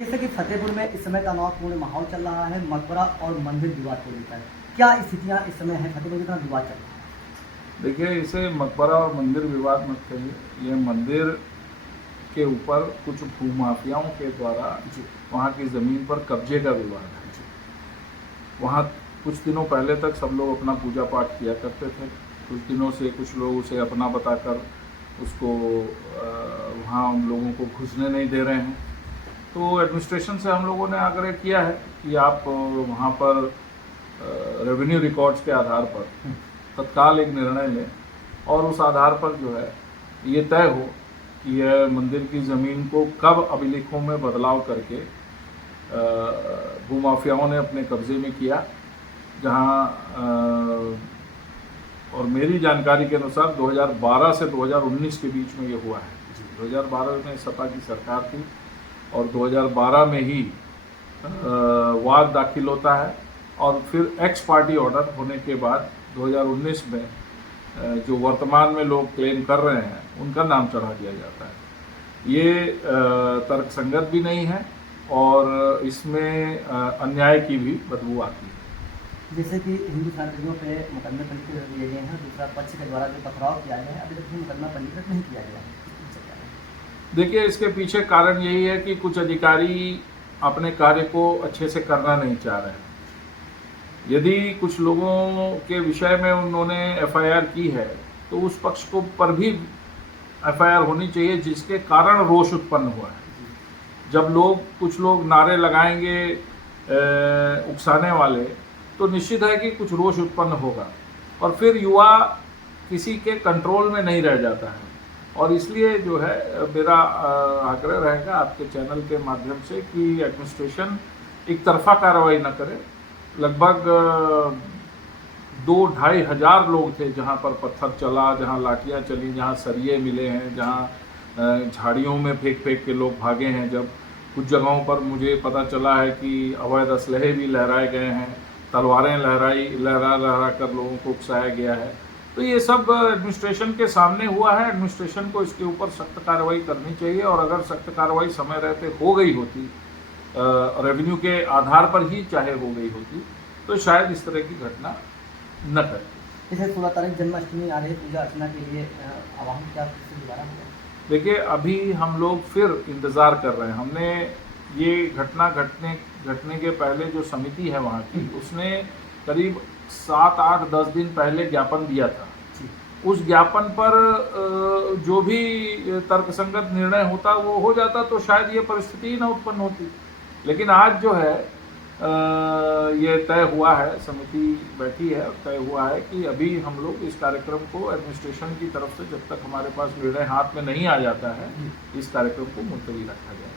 जैसे कि फतेहपुर में इस समय तनावपूर्ण माहौल चल रहा है मकबरा और मंदिर विवाद को लेकर, क्या स्थितियां इस समय हैं फतेहपुर की तरह विवाद चल रहा है? देखिए, इसे मकबरा और मंदिर विवाद मत कहिए। ये मंदिर के ऊपर कुछ भूमाफियाओं के द्वारा जी वहाँ की ज़मीन पर कब्जे का विवाद है। जी वहाँ कुछ दिनों पहले तक सब लोग अपना पूजा पाठ किया करते थे। कुछ दिनों से कुछ लोग उसे अपना बताकर उसको वहाँ उन लोगों को घुसने नहीं दे रहे हैं। तो एडमिनिस्ट्रेशन से हम लोगों ने आग्रह किया है कि आप वहाँ पर रेवेन्यू रिकॉर्ड्स के आधार पर तत्काल एक निर्णय लें और उस आधार पर जो है ये तय हो कि यह मंदिर की ज़मीन को कब अभिलेखों में बदलाव करके भूमाफियाओं ने अपने कब्ज़े में किया। जहां और मेरी जानकारी के अनुसार 2012 से 2019 के बीच में ये हुआ है। 2012 में सपा की सरकार थी और 2012 में ही वाद दाखिल होता है और फिर एक्स पार्टी ऑर्डर होने के बाद 2019 में जो वर्तमान में लोग क्लेम कर रहे हैं उनका नाम चढ़ा दिया जाता है। ये तर्कसंगत भी नहीं है और इसमें अन्याय की भी बदबू आती है। जैसे कि हिंदू छात्रों पे मुकदमे पंजीकृत किए गए हैं, दूसरा पक्ष के द्वारा जो पथराव किया गया है अभी तक भी मुकदमा पंजीकृत नहीं किया गया है। देखिए, इसके पीछे कारण यही है कि कुछ अधिकारी अपने कार्य को अच्छे से करना नहीं चाह रहे हैं। यदि कुछ लोगों के विषय में उन्होंने एफआईआर की है तो उस पक्ष को पर भी एफआईआर होनी चाहिए जिसके कारण रोष उत्पन्न हुआ है। जब कुछ लोग नारे लगाएंगे उकसाने वाले, तो निश्चित है कि कुछ रोष उत्पन्न होगा और फिर युवा किसी के कंट्रोल में नहीं रह जाता है। और इसलिए जो है मेरा आग्रह रहेगा आपके चैनल के माध्यम से कि एडमिनिस्ट्रेशन एक तरफा कार्रवाई न करे। लगभग 2-2.5 हज़ार लोग थे जहां पर पत्थर चला, जहां लाठियां चली, जहां सरिये मिले हैं, जहां झाड़ियों में फेंक फेंक के लोग भागे हैं। जब कुछ जगहों पर मुझे पता चला है कि अवैध असलहे भी लहराए गए हैं, तलवारें लहरा कर लोगों को उकसाया गया है। तो ये सब एडमिनिस्ट्रेशन के सामने हुआ है। एडमिनिस्ट्रेशन को इसके ऊपर सख्त कार्रवाई करनी चाहिए और अगर सख्त कार्रवाई समय रहते हो गई होती, रेवेन्यू के आधार पर ही चाहे हो गई होती, तो शायद इस तरह की घटना न करती। जैसे 16 तारीख जन्माष्टमी आ रही, पूजा अर्चना के लिए आह्वान क्या दोबारा होगा? देखिए, अभी हम लोग फिर इंतज़ार कर रहे हैं। हमने ये घटना घटने के पहले जो समिति है वहाँ की, उसने करीब 7, 8, 10 दिन पहले ज्ञापन दिया था। उस ज्ञापन पर जो भी तर्कसंगत निर्णय होता वो हो जाता तो शायद ये परिस्थिति ही न उत्पन्न होती। लेकिन आज जो है ये तय हुआ है, समिति बैठी है और तय हुआ है कि अभी हम लोग इस कार्यक्रम को एडमिनिस्ट्रेशन की तरफ से जब तक हमारे पास निर्णय हाथ में नहीं आ जाता है, इस कार्यक्रम को मुलतवी रखा जाए।